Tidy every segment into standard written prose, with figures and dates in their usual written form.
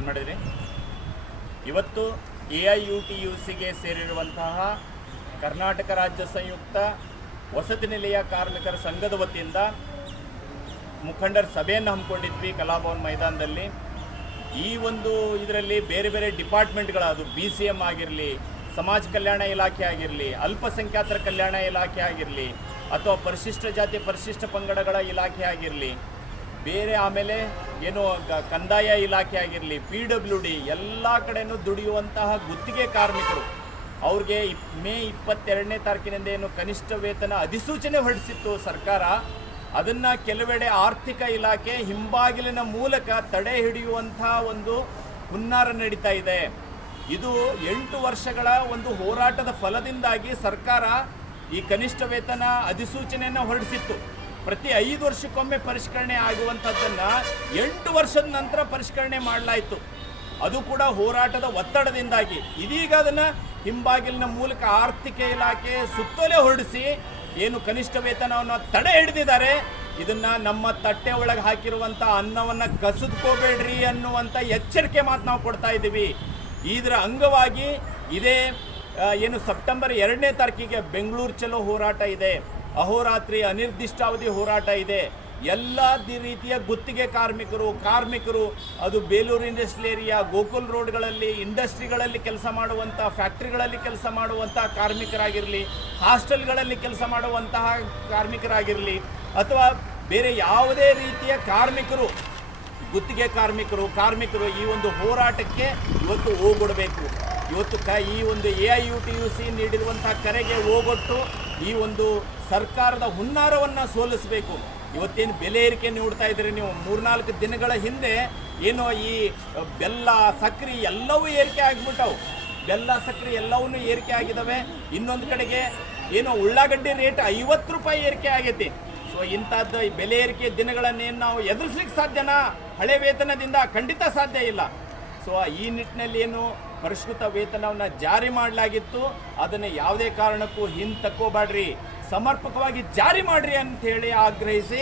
ನಾನು ಮಾಡಿದ್ರಿ ಇವತ್ತು AIUTUCಗೆ ಸೇರಿರುವಂತಹ ಕರ್ನಾಟಕ ರಾಜ್ಯ ಸಂಯುಕ್ತ ವಸತಿ ನಿಲಯ ಕಾರ್ಮಿಕರ ಸಂಘದ ವತಿಯಿಂದ ಮುಖಂಡರ ಸಭೆಯನ್ನು ಹಮ್ಮಿಕೊಂಡಿದ್ವಿ ಕಲಾಭವನ ಮೈದಾನದಲ್ಲಿ. ಈ ಒಂದು ಇದರಲ್ಲಿ ಬೇರೆ ಬೇರೆ ಡಿಪಾರ್ಟ್ಮೆಂಟ್ಗಳು, ಅದು BCM ಆಗಿರಲಿ, ಸಮಾಜ ಕಲ್ಯಾಣ ಇಲಾಖೆ ಆಗಿರಲಿ, ಅಲ್ಪಸಂಖ್ಯಾತರ ಕಲ್ಯಾಣ ಇಲಾಖೆ ಆಗಿರಲಿ, ಅಥವಾ ಪರಿಶಿಷ್ಟ ಜಾತಿ ಪರಿಶಿಷ್ಟ ಪಂಗಡಗಳ ಇಲಾಖೆ ಆಗಿರಲಿ, ಬೇರೆ ಆಮೇಲೆ ಏನು ಕಂದಾಯ ಇಲಾಖೆ ಆಗಿರಲಿ, PWD ಎಲ್ಲ ಕಡೆಯೂ ದುಡಿಯುವಂತಹ ಗುತ್ತಿಗೆ ಕಾರ್ಮಿಕರು ಅವ್ರಿಗೆ ಮೇ 22ನೇ ತಾರೀಕಿನಿಂದ ಏನು ಕನಿಷ್ಠ ವೇತನ ಅಧಿಸೂಚನೆ ಹೊರಡಿಸಿತ್ತು ಸರ್ಕಾರ, ಅದನ್ನು ಕೆಲವೆಡೆ ಆರ್ಥಿಕ ಇಲಾಖೆ ಹಿಂಬಾಗಿಲಿನ ಮೂಲಕ ತಡೆ ಹಿಡಿಯುವಂಥ ಒಂದು ಹುನ್ನಾರ ನಡೀತಾ ಇದೆ. ಇದು 8 ವರ್ಷಗಳ ಒಂದು ಹೋರಾಟದ ಫಲದಿಂದಾಗಿ ಸರ್ಕಾರ ಈ ಕನಿಷ್ಠ ವೇತನ ಅಧಿಸೂಚನೆಯನ್ನು ಹೊರಡಿಸಿತ್ತು. ಪ್ರತಿ 5 ವರ್ಷಕ್ಕೊಮ್ಮೆ ಪರಿಷ್ಕರಣೆ ಆಗುವಂಥದ್ದನ್ನು 8 ವರ್ಷದ ನಂತರ ಪರಿಷ್ಕರಣೆ ಮಾಡಲಾಯಿತು. ಅದು ಕೂಡ ಹೋರಾಟದ ಒತ್ತಡದಿಂದಾಗಿ. ಇದೀಗ ಅದನ್ನು ಹಿಂಬಾಗಿಲಿನ ಮೂಲಕ ಆರ್ಥಿಕ ಇಲಾಖೆ ಸುತ್ತೋಲೆ ಹೊರಡಿಸಿ ಏನು ಕನಿಷ್ಠ ವೇತನವನ್ನು ತಡೆ ಹಿಡಿದಿದ್ದಾರೆ. ಇದನ್ನು ನಮ್ಮ ತಟ್ಟೆ ಒಳಗೆ ಹಾಕಿರುವಂಥ ಅನ್ನವನ್ನು ಕಸಿದುಕೋಬೇಡ್ರಿ ಅನ್ನುವಂಥ ಎಚ್ಚರಿಕೆ ಮಾತು ನಾವು ಕೊಡ್ತಾ ಇದ್ದೀವಿ. ಇದರ ಅಂಗವಾಗಿ ಇದೇ ಏನು ಸೆಪ್ಟೆಂಬರ್ 2ನೇ ತಾರೀಕಿಗೆ ಬೆಂಗಳೂರು ಚಲೋ ಹೋರಾಟ ಇದೆ, ಅಹೋರಾತ್ರಿ ಅನಿರ್ದಿಷ್ಟಾವಧಿ ಹೋರಾಟ ಇದೆ. ಎಲ್ಲ ರೀತಿಯ ಗುತ್ತಿಗೆ ಕಾರ್ಮಿಕರು ಅದು ಬೇಲೂರು ಇಂಡಸ್ಟ್ರಿಯಲ್ ಏರಿಯಾ, ಗೋಕುಲ್ ರೋಡ್ಗಳಲ್ಲಿ, ಇಂಡಸ್ಟ್ರಿಗಳಲ್ಲಿ ಕೆಲಸ ಮಾಡುವಂಥ, ಫ್ಯಾಕ್ಟ್ರಿಗಳಲ್ಲಿ ಕೆಲಸ ಮಾಡುವಂಥ ಕಾರ್ಮಿಕರಾಗಿರಲಿ, ಹಾಸ್ಟೆಲ್ಗಳಲ್ಲಿ ಕೆಲಸ ಮಾಡುವಂತಹ ಕಾರ್ಮಿಕರಾಗಿರಲಿ, ಅಥವಾ ಬೇರೆ ಯಾವುದೇ ರೀತಿಯ ಗುತ್ತಿಗೆ ಕಾರ್ಮಿಕರು ಈ ಒಂದು ಹೋರಾಟಕ್ಕೆ ಇವತ್ತು ಓಗೊಡಬೇಕು. ಇವತ್ತು ಈ ಒಂದು AIUTUC ನೀಡಿರುವಂಥ ಕರೆಗೆ ಓಗೊಟ್ಟು ಈ ಒಂದು ಸರ್ಕಾರದ ಹುನ್ನಾರವನ್ನು ಸೋಲಿಸಬೇಕು. ಇವತ್ತೇನು ಬೆಲೆ ಏರಿಕೆ ನೋಡ್ತಾ ಇದ್ದೀರಿ ನೀವು, 3-4 ದಿನಗಳ ಹಿಂದೆ ಏನೋ ಈ ಬೆಲ್ಲ ಸಕ್ಕರೆ ಎಲ್ಲವೂ ಏರಿಕೆ ಆಗಿಬಿಟ್ಟವು. ಬೆಲ್ಲ ಸಕ್ಕರೆ ಎಲ್ಲವೂ ಏರಿಕೆ ಆಗಿದ್ದಾವೆ. ಇನ್ನೊಂದು ಕಡೆಗೆ ಏನೋ ಉಳ್ಳಾಗಡ್ಡಿ ರೇಟ್ 50 ರೂಪಾಯಿ ಏರಿಕೆ ಆಗೈತಿ. ಸೊ ಇಂಥದ್ದು ಬೆಲೆ ಏರಿಕೆ ದಿನಗಳನ್ನೇನು ನಾವು ಎದುರಿಸ್ಲಿಕ್ಕೆ ಸಾಧ್ಯನಾ? ಹಳೆ ವೇತನದಿಂದ ಖಂಡಿತ ಸಾಧ್ಯ ಇಲ್ಲ. ಸೊ ಈ ನಿಟ್ಟಿನಲ್ಲಿ ಏನು ಪರಿಷ್ಕೃತ ವೇತನವನ್ನು ಜಾರಿ ಮಾಡಲಾಗಿತ್ತು, ಅದನ್ನು ಯಾವುದೇ ಕಾರಣಕ್ಕೂ ತಕ್ಕೋಬೇಡ್ರಿ, ಸಮರ್ಪಕವಾಗಿ ಜಾರಿ ಮಾಡಿರಿ ಅಂಥೇಳಿ ಆಗ್ರಹಿಸಿ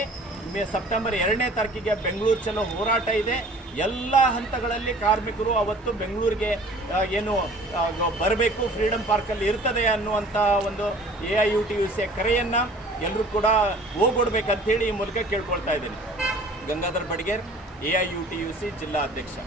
ಸೆಪ್ಟೆಂಬರ್ 2ನೇ ತಾರೀಕಿಗೆ ಬೆಂಗಳೂರು ಚಲೋ ಹೋರಾಟ ಇದೆ. ಎಲ್ಲ ಹಂತಗಳಲ್ಲಿ ಕಾರ್ಮಿಕರು ಅವತ್ತು ಬೆಂಗಳೂರಿಗೆ ಏನು ಬರಬೇಕು, ಫ್ರೀಡಮ್ ಪಾರ್ಕಲ್ಲಿ ಇರ್ತದೆ ಅನ್ನುವಂಥ ಒಂದು AIUTUC ಕರೆಯನ್ನು ಎಲ್ಲರೂ ಕೂಡ ಹೋಗೊಡ್ಬೇಕಂತೇಳಿ ಈ ಮೂಲಕ ಕೇಳ್ಕೊಳ್ತಾ ಇದ್ದೀನಿ. ಗಂಗಾಧರ್ ಬಡಿಗೇರ್, AIUTUC ಜಿಲ್ಲಾ ಅಧ್ಯಕ್ಷ.